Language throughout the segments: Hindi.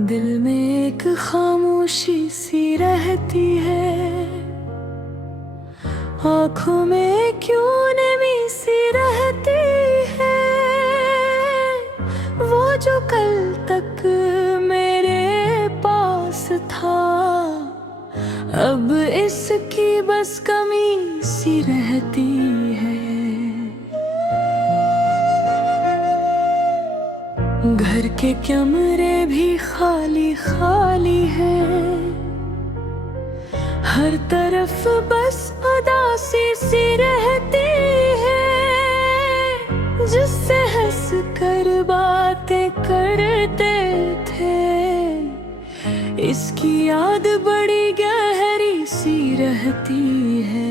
दिल में एक खामोशी सी रहती है, आँखों में क्यों नमी सी रहती है। वो जो कल तक मेरे पास था, अब इसकी बस कमी सी रहती है। घर के कमरे भी खाली खाली हैं, हर तरफ बस उदासी सी रहती है। जिससे हंस कर बातें करते थे, इसकी याद बड़ी गहरी सी रहती है।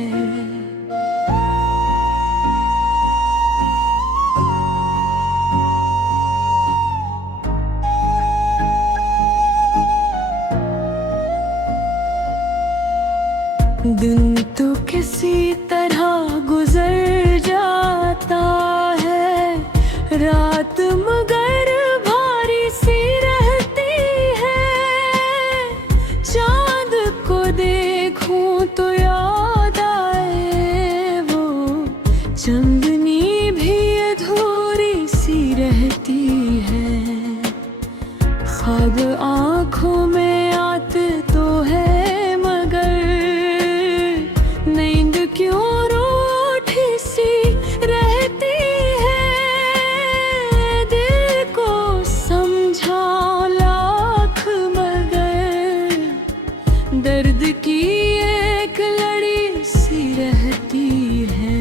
दिन तो किसी तरह गुजर जाता है, रात मगर भारी सी रहती है। चांद को देखूं तो याद आए, वो चांदनी भी अधूरी सी रहती है। ख्वाब आँखों में आते तो है, दर्द की एक लड़ी सी रहती है।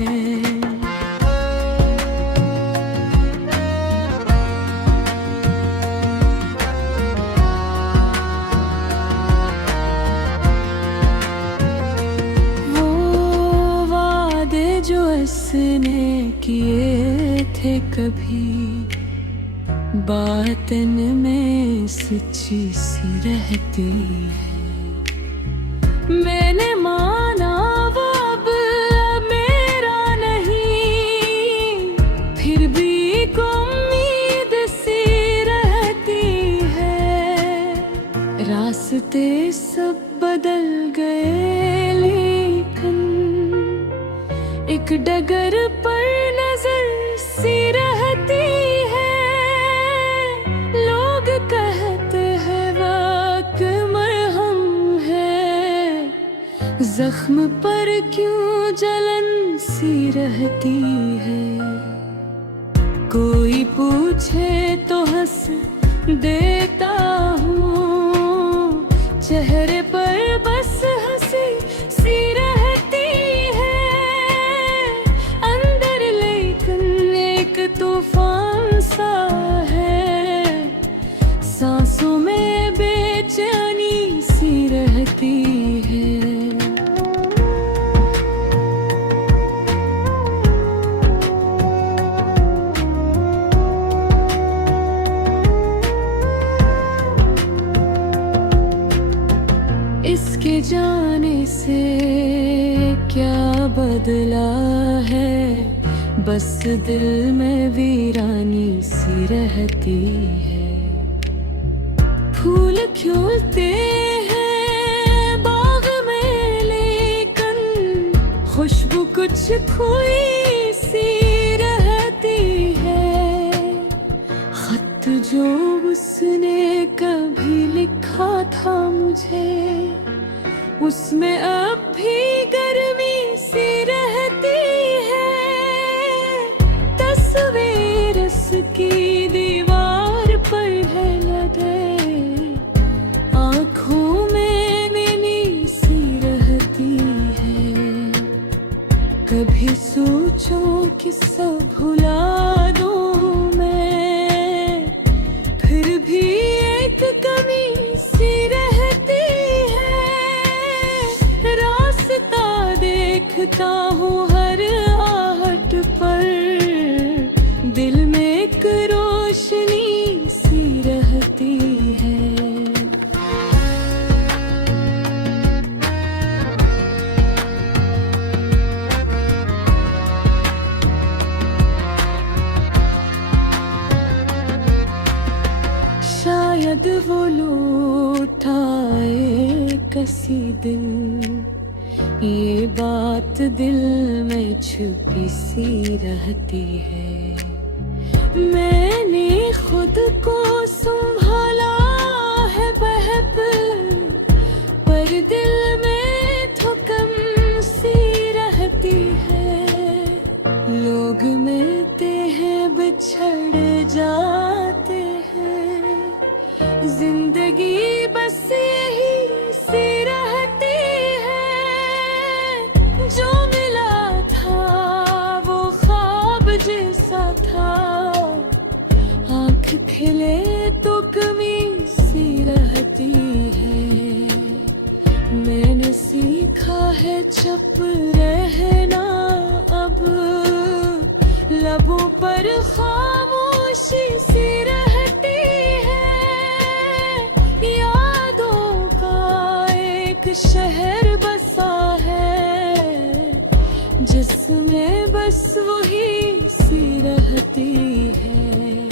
वो वादे जो इसने किए थे कभी, बातन में सच्ची सी रहती है। मैंने माना वो अब मेरा नहीं, फिर भी एक उम्मीद सी रहती है। रास्ते सब बदल गए, लेकिन एक डगर पर नजर सी रहती है। लोग कहते हैं वक्त मरहम है, जख्म पर क्यों जलन सी रहती है। कोई पूछे तो हंस देता हूँ, चेहरे पर बस हंसी सी रहती है। अंदर लेकिन एक तूफान सा है, सांसों में बेचैनी सी रहती है। इसके जाने से क्या बदला है, बस दिल में वीरानी सी रहती है। फूल खिलते हैं बाग में, लेकिन खुशबू कुछ खोई सी रहती है। खत जो उसने कभी लिखा था मुझे, उसमें अब भी गर्मी सी रहती है। तस्वीर उसकी दीवार पर है लगे, आँखों में नमी सी रहती है। कभी सोचो कि सब भुला दूं मैं, फिर भी एक कमी सी रहती है। रास्ता कसी दिन, ये बात दिल में छुपी सी रहती है। मैंने खुद को संभाला है बहप, पर दिल में थुकम सी रहती है। लोग मिलते हैं बिछड़ जाते हैं, जिंदगी बस यही सी रहती है। जो मिला था वो ख्वाब जैसा था, आँख खिले तो कमी सी रहती है। मैंने सीखा है चुप रहना अब, लबों पर खामोशी सी रहती है। यादों का एक शहर बसा है, जिसमें बस वही सी रहती है।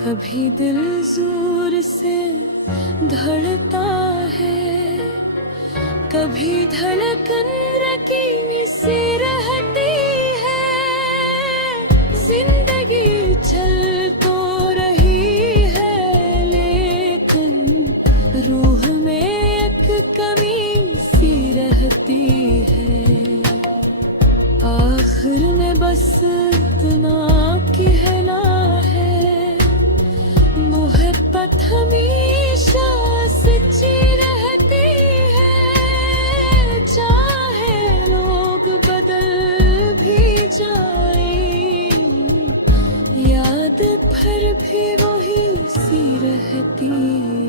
कभी दिल जोर से धड़कता है, कभी धड़कन रकीनी सी रहती है। जिंदगी चल तो रही है, लेकिन रूह में एक कमी सी रहती है। आखिर में बस इतना कहना है, मोहब्बत हमेशा सच्ची रहती है। चाहे लोग बदल भी जाएं, याद फिर भी वही सी रहती है।